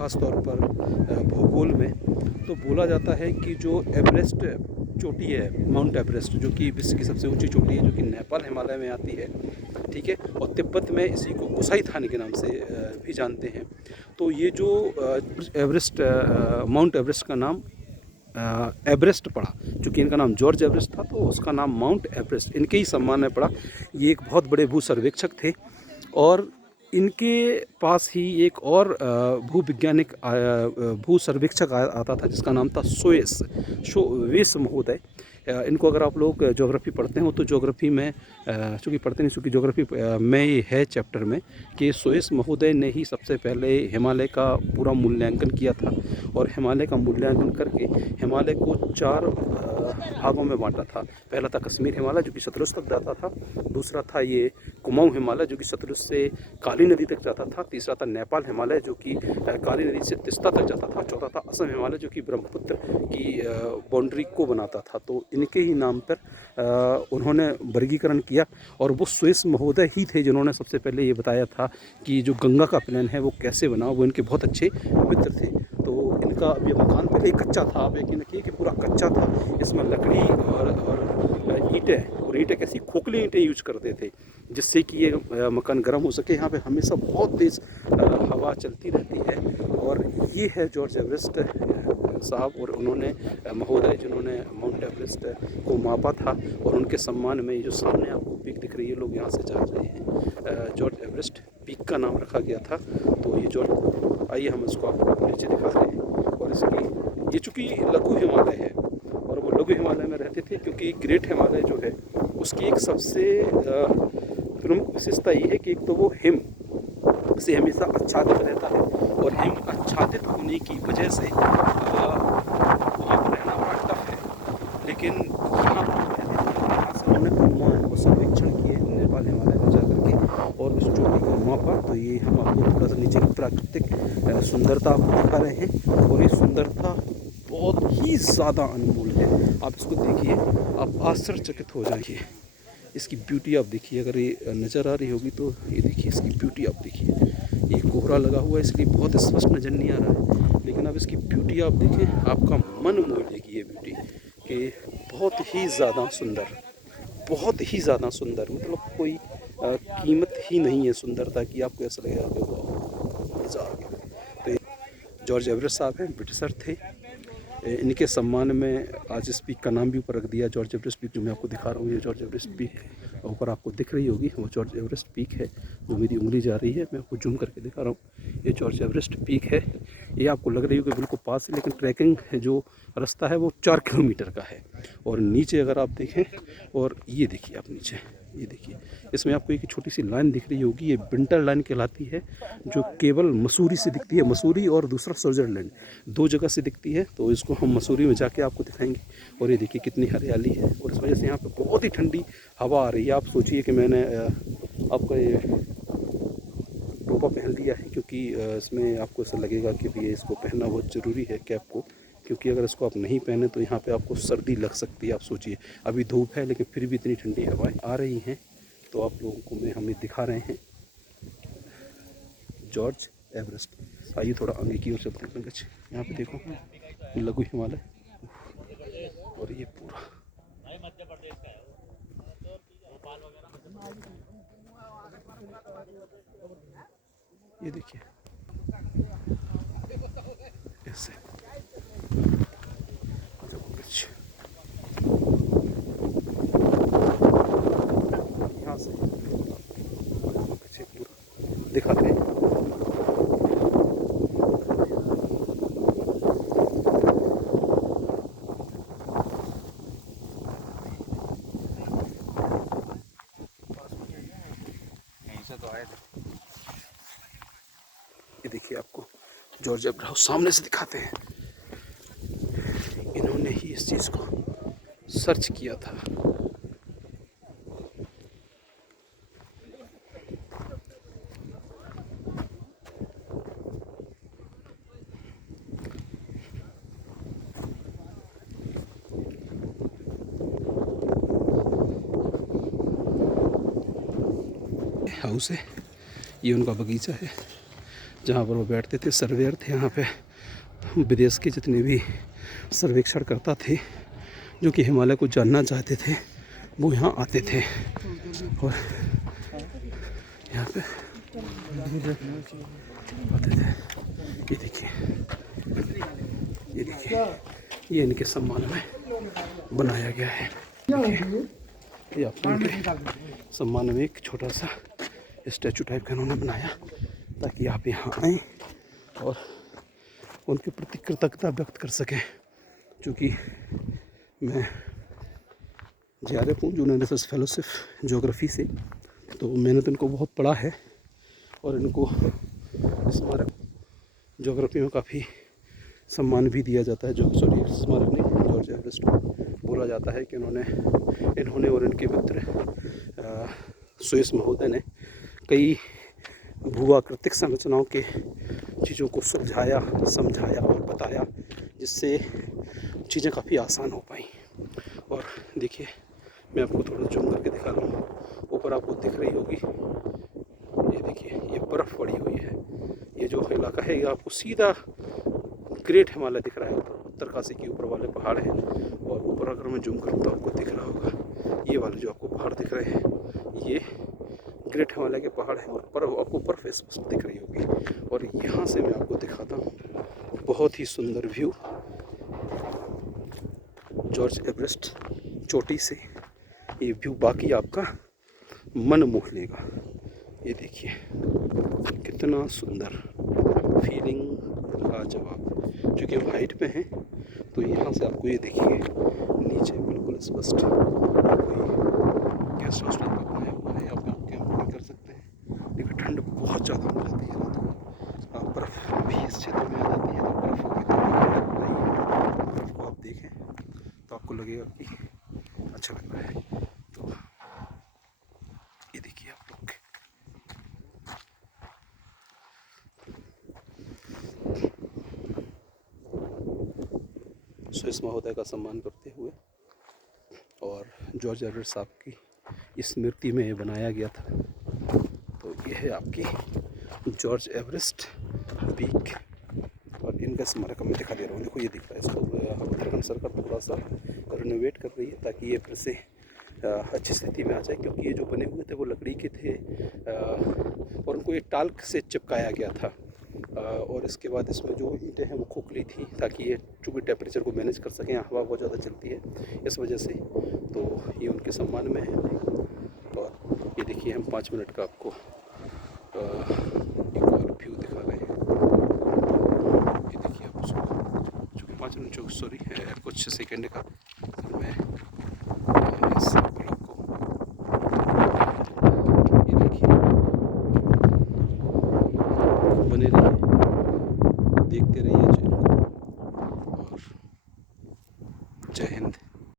ख़ास तौर पर भूगोल में, तो बोला जाता है कि जो एवरेस्ट चोटी है, माउंट एवरेस्ट, जो कि विश्व की सबसे ऊंची चोटी है, जो कि नेपाल हिमालय में आती है, ठीक है, और तिब्बत में इसी को गोसाई थान के नाम से भी जानते हैं। तो ये जो एवरेस्ट, माउंट एवरेस्ट का नाम एवरेस्ट पड़ा, चूँकि इनका नाम जॉर्ज एवरेस्ट था तो उसका नाम माउंट एवरेस्ट इनके ही सम्मान में पड़ा। ये एक बहुत बड़े भू सर्वेक्षक थे और इनके पास ही एक और भूविज्ञानिक भू सर्वेक्षक आता था जिसका नाम था शोवेस महोदय। इनको अगर आप लोग ज्योग्राफी पढ़ते हो तो ज्योग्राफी में चूँकि पढ़ते नहीं, चूँकि ज्योग्राफी में ये है चैप्टर में कि शोवेस महोदय ने ही सबसे पहले हिमालय का पूरा मूल्यांकन किया था और हिमालय का मूल्यांकन करके हिमालय को 4 भागों में बांटा था। पहला था कश्मीर हिमालय जो कि सतलुज तक जाता था, दूसरा था ये कुमाऊं हिमालय जो कि सतलुज से काली नदी तक जाता था, तीसरा था नेपाल हिमालय जो कि काली नदी से तिस्ता तक जाता था, चौथा था असम हिमालय जो कि ब्रह्मपुत्र की बाउंड्री को बनाता था। तो इनके ही नाम पर उन्होंने वर्गीकरण किया और वो स्वेस महोदय ही थे जिन्होंने सबसे पहले ये बताया था कि जो गंगा का प्लान है वो कैसे बना। वो इनके बहुत अच्छे मित्र थे। तो इनका ये मकान पहले कच्चा था, आप यकीन रखिए कि पूरा कच्चा था, इसमें लकड़ी और ईंटें, और ईंटें कैसी खोखली ईंटें यूज करते थे जिससे कि ये मकान गर्म हो सके। यहाँ पे हमेशा बहुत तेज़ हवा चलती रहती है। और ये है जॉर्ज एवरेस्ट साहब और उन्होंने महोदय जिन्होंने माउंट एवरेस्ट को मापा था और उनके सम्मान में ये जो सामने आपको पीक दिख रही है, लोग यहाँ से जा रहे हैं, जॉर्ज एवरेस्ट पीक का नाम रखा गया था। तो ये जॉर्ज, आइए हम इसको आपको नीचे दिखा रहे हैं। और इसकी ये चूँकि लघु हिमालय है और वो लघु हिमालय में रहते थे क्योंकि ग्रेट हिमालय जो है उसकी एक सबसे प्रमुख विशेषता ये है कि एक तो वो हिम से हमेशा आच्छादित रहता है और हिम आच्छादित होने की वजह से वहाँ पर रहना पड़ता है। लेकिन यहाँ से हमने अनुमान और सर्वेक्षण किए नेपाल हिमालय में जाकर के और इस चोटी को मापा। तो ये हम आपको थोड़ा सा नीचे की प्राकृतिक सुंदरता आपको दिखा रहे हैं और ये सुंदरता बहुत ही ज़्यादा अनमोल है। आप इसको देखिए, आप आश्चर्यचकित हो जाइए। इसकी ब्यूटी आप देखिए, अगर ये नज़र आ रही होगी तो ये देखिए इसकी ब्यूटी आप देखिए। ये कोहरा लगा हुआ है इसलिए बहुत स्पष्ट नज़र नहीं आ रहा है, लेकिन अब इसकी ब्यूटी आप देखें, आपका मन मोह लेगी ये ब्यूटी कि बहुत ही ज़्यादा सुंदर, बहुत ही ज़्यादा सुंदर, मतलब कोई कीमत ही नहीं है सुंदरता की। आपको ऐसा लगेगा कि मज़ा आ गया। तो जॉर्ज एवरेस्ट साहब हैं, ब्रिटिशर थे। इनके सम्मान में आज इस पीक का नाम भी ऊपर रख दिया, जॉर्ज एवरेस्ट पीक, जो मैं आपको दिखा रहा हूँ। ये जॉर्ज एवरेस्ट पीक ऊपर आपको दिख रही होगी, वो जॉर्ज एवरेस्ट पीक है। जो मेरी उंगली जा रही है मैं आपको जूम करके दिखा रहा हूँ, ये जॉर्ज एवरेस्ट पीक है। ये आपको लग रही होगी बिल्कुल पास है, लेकिन ट्रैकिंग जो रास्ता है वो 4 किलोमीटर का है। और नीचे अगर आप देखें, और ये देखिए आप नीचे, ये देखिए इसमें आपको एक छोटी सी लाइन दिख रही होगी, ये विंटर लाइन कहलाती है, जो केवल मसूरी से दिखती है। मसूरी और दूसरा स्विट्ज़रलैंड, 2 जगह से दिखती है। तो इसको हम मसूरी में जाके आपको दिखाएंगे। और ये देखिए कितनी हरियाली है और इस वजह से यहाँ पे बहुत ही ठंडी हवा आ रही है। आप सोचिए कि मैंने आपका ये टोपा पहन लिया है क्योंकि इसमें आपको ऐसा लगेगा कि भी इसको पहनना बहुत ज़रूरी है, कैप को, क्योंकि अगर इसको आप नहीं पहने तो यहाँ पे आपको सर्दी लग सकती है। आप सोचिए, अभी धूप है लेकिन फिर भी इतनी ठंडी हवाएं आ रही हैं। तो आप लोगों को मैं हमें दिखा रहे हैं जॉर्ज एवरेस्ट। आइए थोड़ा आगे की ओर चलते हैं पंकज। यहाँ पे देखो लघु हिमालय और ये पूरा ये देखिए ऐसे यहाँ से पूरा दिखाते हैं। ये देखिए आपको जॉर्ज एवरेस्ट सामने से दिखाते हैं। इन्होंने ही इस चीज़ को सर्च किया था। हाउस है, ये उनका बगीचा है। जहाँ पर वो बैठते थे। सर्वेयर थे यहाँ पे, विदेश के जितने भी सर्वेक्षणकर्ता थे जो कि हिमालय को जानना चाहते थे वो यहाँ आते थे। और यहाँ पे आते थे। ये देखिए, ये देखिए, ये इनके सम्मान में बनाया गया है। ये आपको इनके सम्मान में एक छोटा सा स्टैचू टाइप का इन्होंने बनाया ताकि आप यहाँ आएँ और उनके प्रति कृतज्ञता व्यक्त कर सकें। चूँकि मैं JRF हूँ, जूनियर रिसर्च फेलोशिप ज्योग्राफी से, तो मैंने तो इनको बहुत पढ़ा है और इनको स्मारक ज्योग्राफी में काफ़ी सम्मान भी दिया जाता है। जो स्मारक नहीं, जॉर्ज एवरेस्ट को बोला जाता है कि इन्होंने और इनके मित्र सुयस महोदय ने कई भूआकृतिक संरचनाओं के चीज़ों को सुलझाया, समझाया और बताया, जिससे चीज़ें काफ़ी आसान हो पाई। और देखिए, मैं आपको थोड़ा जूम करके दिखा रहा हूँ। ऊपर आपको दिख रही होगी, ये देखिए, ये बर्फ़ पड़ी हुई है। ये जो इलाका है ये आपको सीधा ग्रेट हिमालय दिख रहा है। ऊपर उत्तरकाशी के ऊपर वाले पहाड़ हैं और ऊपर अगर मैं जूम करूँ तो आपको दिख रहा होगा, ये वाले जो आपको पहाड़ दिख रहे हैं ये ग्रेट हिमालय के पहाड़ हैं और पर आपको बर्फ स्पष्ट दिख रही होगी। और यहाँ से मैं आपको दिखाता हूँ बहुत ही सुंदर व्यू जॉर्ज एवरेस्ट चोटी से। ये व्यू बाकी आपका मन मोह लेगा। ये देखिए कितना सुंदर, फीलिंग लाजवाब। क्योंकि हम हाइट पे हैं तो यहाँ से आपको ये देखिए नीचे बिल्कुल स्पष्ट कोई गेस्ट हाउस टाइप का बनाया हुआ है, आप यहाँ कैंपिंग कर सकते हैं। लेकिन ठंड बहुत ज़्यादा हो जाती है रात को, आप बर्फ़ भी इस क्षेत्र में आ जाती है, तो बर्फ़ की बर्फ़ को आप देखें तो आपको लगेगा कि अच्छा लग रहा है। तो ये देखिए आप लोग, सुयस महोदय का सम्मान करते हुए और जॉर्ज एवरेस्ट साहब की स्मृति में ये बनाया गया था। तो ये है आपकी जॉर्ज एवरेस्ट पीक और इनका स्मारक मैं दिखा दे रहा हूँ। देखो ये दिख रहा है, इसको उत्तराखंड सरकार थोड़ा सा रिनोवेट कर रही है ताकि ये फिर से अच्छी स्थिति में आ जाए। क्योंकि ये जो बने हुए थे वो लकड़ी के थे और उनको ये टाल्क से चिपकाया गया था। और इसके बाद इसमें जो ईंटें हैं वो खोखली थी ताकि ये चूँकि टेम्परेचर को मैनेज कर सकें, हवा बहुत ज़्यादा चलती है इस वजह से। तो ये उनके सम्मान में है। और ये देखिए हम 5 मिनट का आपको एक और व्यू दिखा रहे हैं। ये देखिए आप उसको, चूँकि 5 मिनट सॉरी कुछ सेकेंड का मैं इस ब्लॉग को, ये देखिए बने रहिए, देखते रहिए।